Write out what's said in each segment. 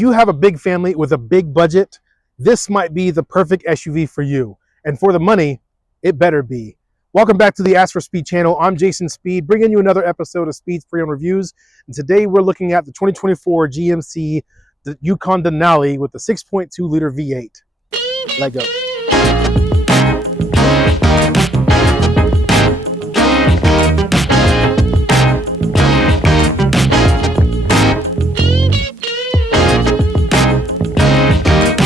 you have a big family with a big budget, this might be the perfect SUV for you. And for the money, it better be. Welcome back to the Ask for Speed channel. I'm Jason Speed, bringing you another episode of Speed's Pre-Owned Reviews. And today we're looking at the 2024 GMC the Yukon Denali with the 6.2 liter V8. Let go.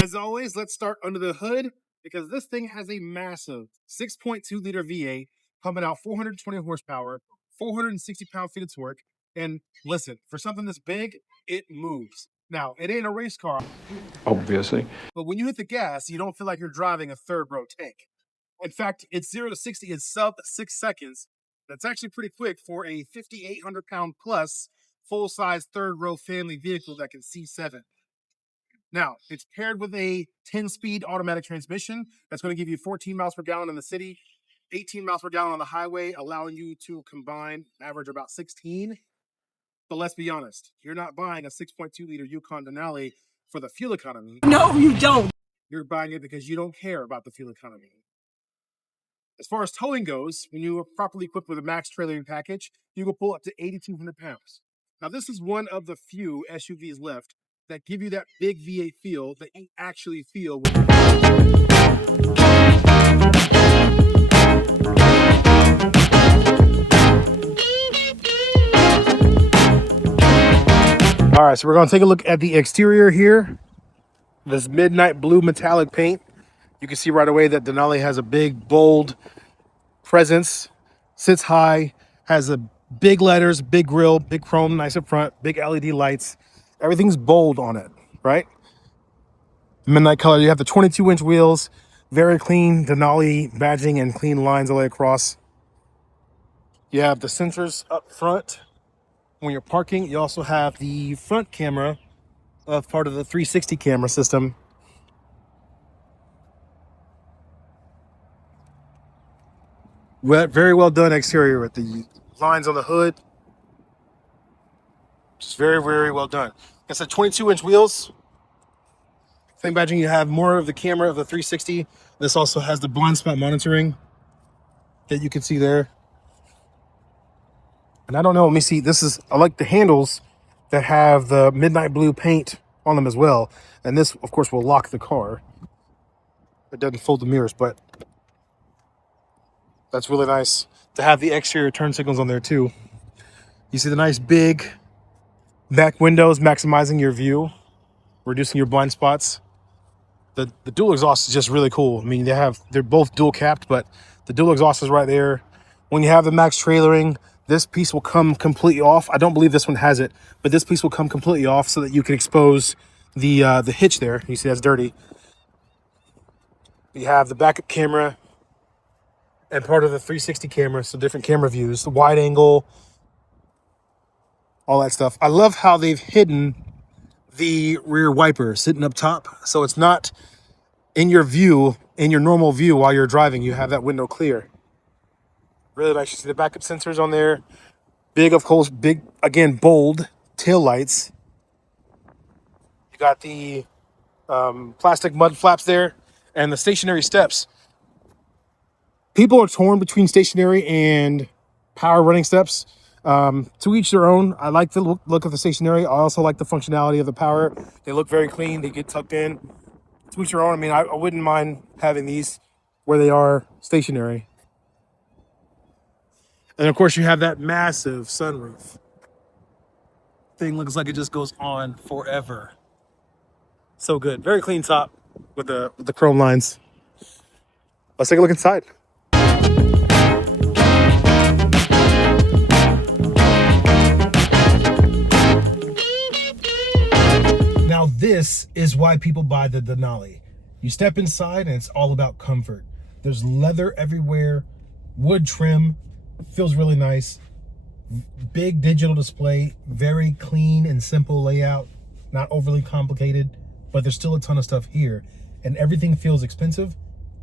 As always, let's start under the hood because this thing has a massive 6.2 liter V8 pumping out 420 horsepower, 460 pound-feet of torque. And listen, for something this big, it moves. Now, it ain't a race car, obviously, but when you hit the gas, you don't feel like you're driving a third-row tank. In fact, it's 0 to 60 in sub 6 seconds. That's actually pretty quick for a 5,800-pound plus full-size third-row family vehicle that can C7. Now, it's paired with a 10-speed automatic transmission that's going to give you 14 miles per gallon in the city, 18 miles per gallon on the highway, allowing you to combine average about 16. But let's be honest, you're not buying a 6.2 liter Yukon Denali for the fuel economy. No, you don't. You're buying it because you don't care about the fuel economy. As far as towing goes, when you are properly equipped with a max trailering package, you can pull up to 8,200 pounds. Now, this is one of the few SUVs left that give you that big V8 feel that you actually feel when All right, so we're going to take a look at the exterior here. This midnight blue metallic paint. You can see right away that Denali has a big, bold presence, sits high, has a big letters, big grille, big chrome, nice up front, big LED lights. Everything's bold on it, right? Midnight color. You have the 22-inch wheels, very clean Denali badging and clean lines all the way across. You have the sensors up front when you're parking. You also have the front camera of part of the 360 camera system. Very well done exterior with the lines on the hood. Just very, very well done. Like I said, 22-inch wheels. Same badging, you have more of the camera of the 360. This also has the blind spot monitoring that you can see there. And I don't know, let me see. I like the handles that have the midnight blue paint on them as well. And this, of course, will lock the car. It doesn't fold the mirrors, but that's really nice to have the exterior turn signals on there too. You see the nice big back windows maximizing your view, reducing your blind spots. The dual exhaust is just really cool. I mean, they're both dual capped, but the dual exhaust is right there. When you have the max trailering, this piece will come completely off. I don't believe this one has it, but this piece will come completely off so that you can expose the hitch there. You see that's dirty. You have the backup camera and part of the 360 camera, so different camera views, the wide angle, all that stuff. I love how they've hidden the rear wiper sitting up top, so it's not in your view, in your normal view while you're driving. You have that window clear. Really nice. You see the backup sensors on there. Big, of course, big, again, bold tail lights. You got the plastic mud flaps there and the stationary steps. People are torn between stationary and power running steps. To each their own. I like the look of the stationary. I also like the functionality of the power. They look very clean. They get tucked in. To each their own. I mean, I wouldn't mind having these where they are stationary. And of course, you have that massive sunroof. Thing looks like it just goes on forever. So good. Very clean top with the chrome lines. Let's take a look inside. Now this is why people buy the Denali. You step inside and it's all about comfort. There's leather everywhere, wood trim, feels really nice. Big digital display, very clean and simple layout, not overly complicated, but there's still a ton of stuff here. And everything feels expensive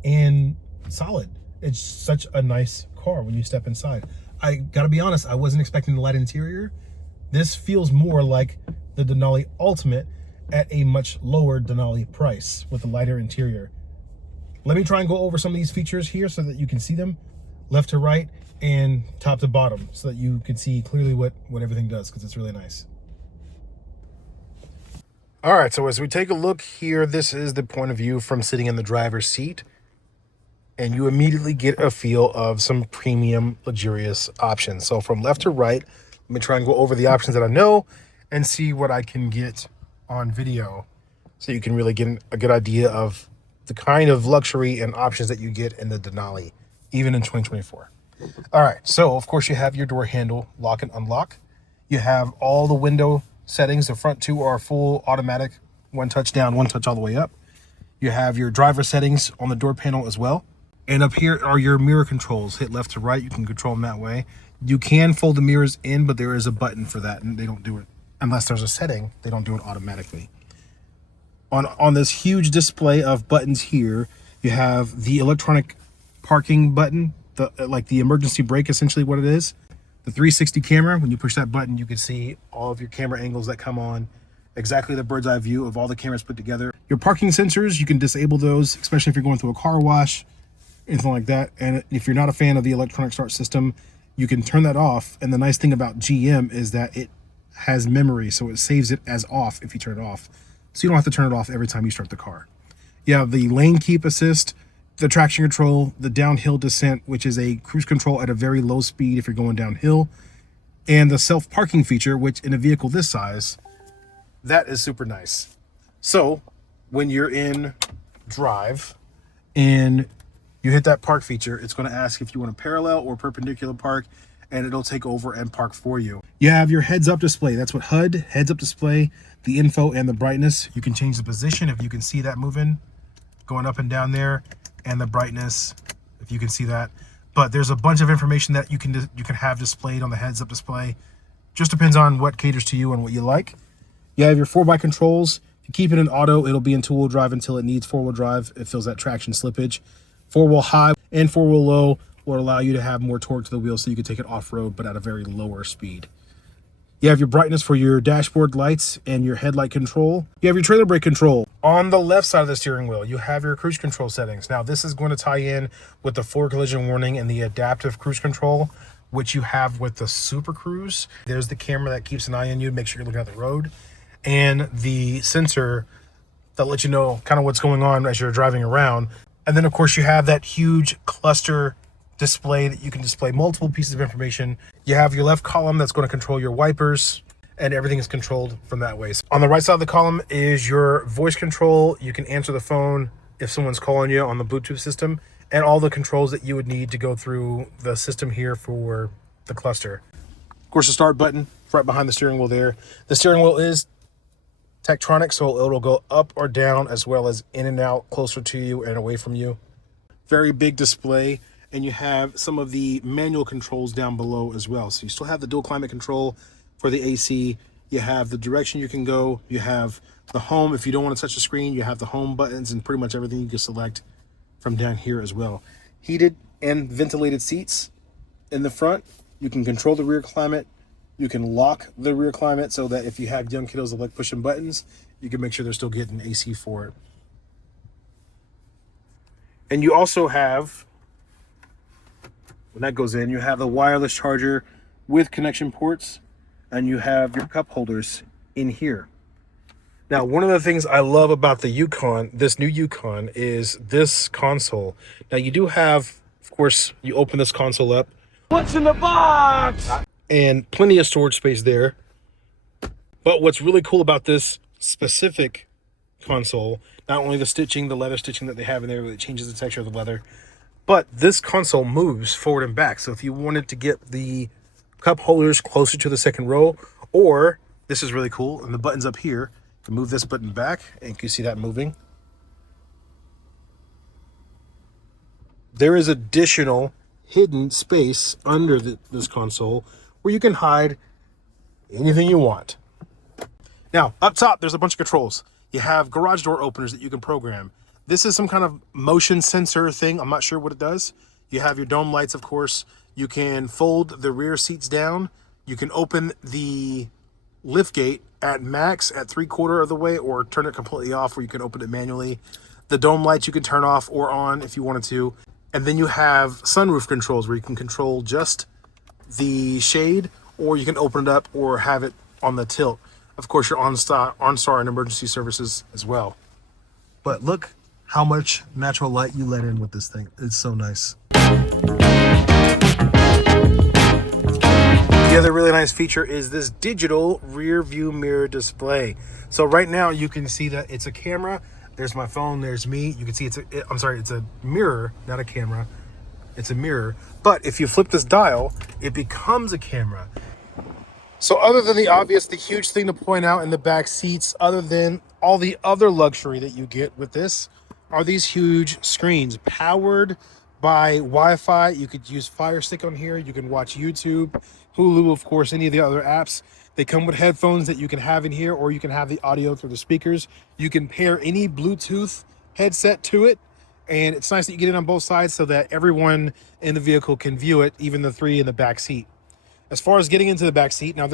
and solid. It's such a nice car when you step inside. I gotta be honest, I wasn't expecting the light interior. This feels more like the Denali Ultimate, at a much lower Denali price with a lighter interior. Let me try and go over some of these features here so that you can see them left to right and top to bottom so that you can see clearly what everything does, because it's really nice. All right, so as we take a look here, this is the point of view from sitting in the driver's seat, and you immediately get a feel of some premium, luxurious options. So from left to right, let me try and go over the options that I know and see what I can get on video so you can really get a good idea of the kind of luxury and options that you get in the Denali, even in 2024. All right, so of course you have your door handle lock and unlock. You have all the window settings. The front two are full automatic, one touch down, one touch all the way up. You have your driver settings on the door panel as well. And up here are your mirror controls. Hit left to right, you can control them that way. You can fold the mirrors in, but there is a button for that, and they don't do it unless there's a setting. They don't do it automatically. On this huge display of buttons here, you have the electronic parking button, like the emergency brake, essentially what it is. The 360 camera, when you push that button, you can see all of your camera angles that come on, exactly the bird's eye view of all the cameras put together. Your parking sensors, you can disable those, especially if you're going through a car wash, anything like that. And if you're not a fan of the electronic start system, you can turn that off. And the nice thing about GM is that it has memory, so it saves it as off if you turn it off. So you don't have to turn it off every time you start the car. You have the lane keep assist, the traction control, the downhill descent, which is a cruise control at a very low speed if you're going downhill, and the self-parking feature, which in a vehicle this size, that is super nice. So when you're in drive and you hit that park feature, it's going to ask if you want to parallel or perpendicular park, and it'll take over and park for you. You have your heads-up display. That's what HUD, heads-up display, the info and the brightness. You can change the position if you can see that moving, going up and down there, and the brightness, if you can see that. But there's a bunch of information that you can have displayed on the heads-up display. Just depends on what caters to you and what you like. You have your 4x controls. If you keep it in auto, it'll be in two-wheel drive until it needs four-wheel drive. It feels that traction slippage. Four-wheel high and four-wheel low will allow you to have more torque to the wheel so you can take it off-road, but at a very lower speed. You have your brightness for your dashboard lights and your headlight control. You have your trailer brake control. On the left side of the steering wheel, you have your cruise control settings. Now, this is going to tie in with the forward collision warning and the adaptive cruise control, which you have with the Super Cruise. There's the camera that keeps an eye on you, make sure you're looking at the road, and the sensor that lets you know kind of what's going on as you're driving around. And then, of course, you have that huge cluster display that you can display multiple pieces of information. You have your left column that's going to control your wipers, and everything is controlled from that way. So on the right side of the column is your voice control. You can answer the phone if someone's calling you on the Bluetooth system, and all the controls that you would need to go through the system here for the cluster. Of course, the start button right behind the steering wheel there. The steering wheel is Tektronix, so it'll go up or down as well as in and out, closer to you and away from you. Very big display. And you have some of the manual controls down below as well. So you still have the dual climate control for the AC. You have the direction you can go. You have the home. If you don't want to touch the screen, you have the home buttons and pretty much everything you can select from down here as well. Heated and ventilated seats in the front. You can control the rear climate. You can lock the rear climate so that if you have young kiddos that like pushing buttons, you can make sure they're still getting AC for it. And you also have, when that goes in, you have the wireless charger with connection ports, and you have your cup holders in here. Now, one of the things I love about the Yukon, this new Yukon, is this console. Now, you do have, of course, you open this console up. What's in the box? And plenty of storage space there. But what's really cool about this specific console, not only the stitching, the leather stitching that they have in there, that changes the texture of the leather, but this console moves forward and back. So if you wanted to get the cup holders closer to the second row, or this is really cool, and the button's up here, you can move this button back, and you can see that moving. There is additional hidden space under this console where you can hide anything you want. Now, up top, there's a bunch of controls. You have garage door openers that you can program. This is some kind of motion sensor thing. I'm not sure what it does. You have your dome lights, of course. You can fold the rear seats down. You can open the lift gate at max at 3/4 of the way, or turn it completely off where you can open it manually. The dome lights you can turn off or on if you wanted to. And then you have sunroof controls where you can control just the shade, or you can open it up or have it on the tilt. Of course, your OnStar and emergency services as well. But look how much natural light you let in with this thing. It's so nice. The other really nice feature is this digital rear view mirror display. So right now you can see that it's a camera. There's my phone, there's me. You can see it's a mirror, not a camera. It's a mirror. But if you flip this dial, it becomes a camera. So other than the obvious, the huge thing to point out in the back seats, other than all the other luxury that you get with this, are these huge screens powered by Wi-Fi. You could use Fire Stick on here. You can watch YouTube, Hulu, of course, any of the other apps. They come with headphones that you can have in here, or you can have the audio through the speakers. You can pair any Bluetooth headset to it. And it's nice that you get it on both sides so that everyone in the vehicle can view it, even the three in the back seat. As far as getting into the back seat, now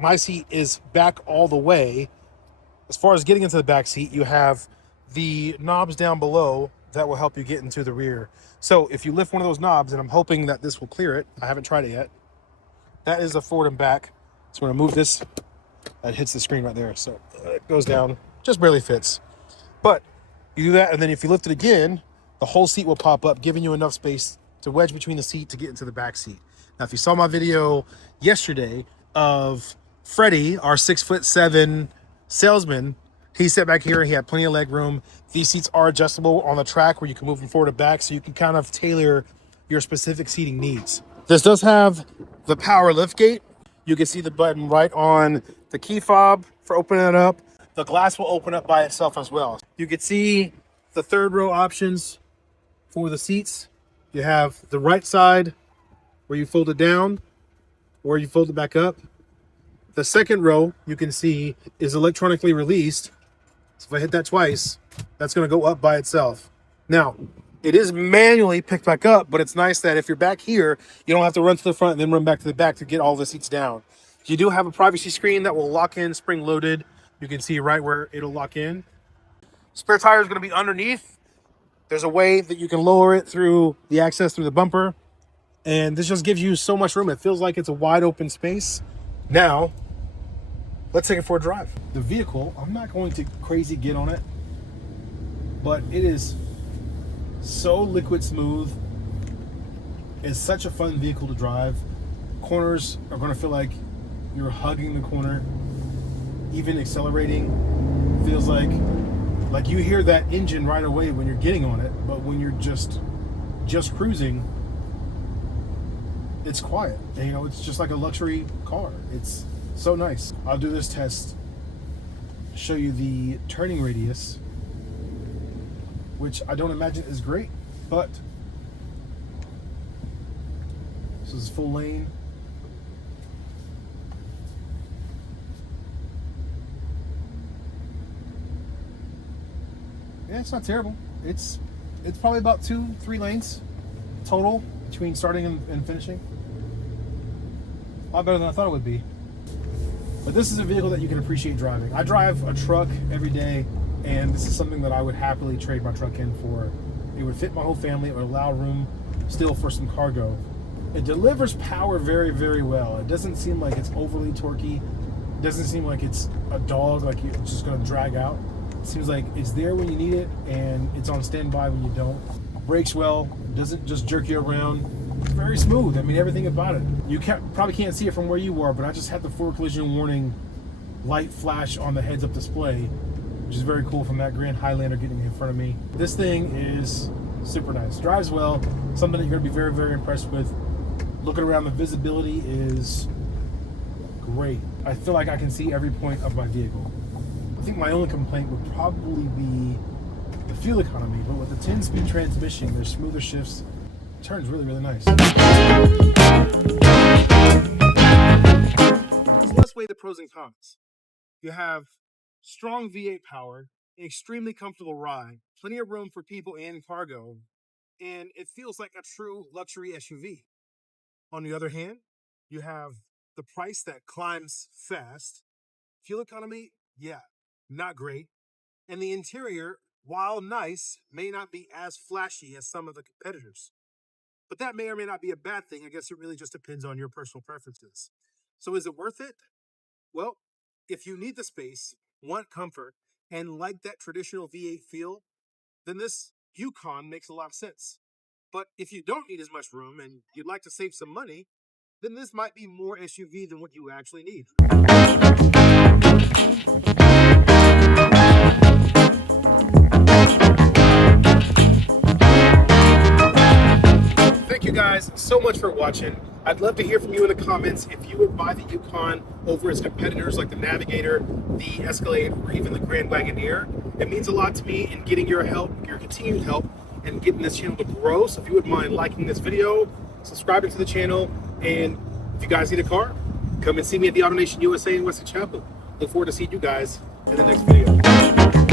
my seat is back all the way. As far as getting into the back seat, you have the knobs down below that will help you get into the rear. So if you lift one of those knobs, and I'm hoping that this will clear it, I haven't tried it yet. That is a forward and back. So when I move this, it hits the screen right there. So it goes down, just barely fits. But you do that, and then if you lift it again, the whole seat will pop up, giving you enough space to wedge between the seat to get into the back seat. Now, if you saw my video yesterday of Freddie, our 6'7" salesman, he sat back here and he had plenty of leg room. These seats are adjustable on the track where you can move them forward to back, so you can kind of tailor your specific seating needs. This does have the power lift gate. You can see the button right on the key fob for opening it up. The glass will open up by itself as well. You can see the third row options for the seats. You have the right side where you fold it down or you fold it back up. The second row you can see is electronically released. So if I hit that twice, that's going to go up by itself. Now, it is manually picked back up, but it's nice that if you're back here, you don't have to run to the front and then run back to the back to get all the seats down. You do have a privacy screen that will lock in spring loaded. You can see right where it'll lock in. Spare tire is going to be underneath. There's a way that you can lower it through the access through the bumper. And this just gives you so much room. It feels like it's a wide open space. Now, let's take it for a drive. The vehicle, I'm not going to crazy get on it, but it is so liquid smooth. It's such a fun vehicle to drive. Corners are going to feel like you're hugging the corner. Even accelerating feels like you hear that engine right away when you're getting on it, but when you're just cruising, it's quiet. And, you know, it's just like a luxury car. It's so nice. I'll do this test, show you the turning radius, which I don't imagine is great, but this is full lane. Yeah, it's not terrible. It's probably about 2-3 lanes total between starting and finishing. A lot better than I thought it would be. But this is a vehicle that you can appreciate driving. I drive a truck every day, and this is something that I would happily trade my truck in for. It would fit my whole family. It would allow room still for some cargo. It delivers power very, very well. It doesn't seem like it's overly torquey. It doesn't seem like it's a dog, like it's just going to drag out. It seems like it's there when you need it, and it's on standby when you don't. Brakes well, doesn't just jerk you around. It's very smooth. I mean, everything about it. You probably can't see it from where you are, but I just had the forward collision warning light flash on the heads-up display, which is very cool from that Grand Highlander getting in front of me. This thing is super nice. Drives well, something that you're going to be very, very impressed with. Looking around, the visibility is great. I feel like I can see every point of my vehicle. I think my only complaint would probably be the fuel economy, but with the 10-speed transmission, there's smoother shifts. It turns really, really nice. So let's weigh the pros and cons. You have strong V8 power, an extremely comfortable ride, plenty of room for people and cargo, and it feels like a true luxury SUV. On the other hand, you have the price that climbs fast, Fuel economy, yeah, not great. And the interior, while nice, may not be as flashy as some of the competitors. But that may or may not be a bad thing. I guess it really just depends on your personal preferences. So is it worth it? Well, if you need the space, want comfort, and like that traditional V8 feel, then this Yukon makes a lot of sense. But if you don't need as much room and you'd like to save some money, then this might be more SUV than what you actually need. Thank you guys so much for watching. I'd love to hear from you in the comments if you would buy the Yukon over its competitors like the Navigator, the Escalade, or even the Grand Wagoneer. It means a lot to me in getting your help, your continued help, and getting this channel to grow. So if you wouldn't mind liking this video, subscribing to the channel, and if you guys need a car, come and see me at the AutoNation USA in Weston Chapel. Look forward to seeing you guys in the next video.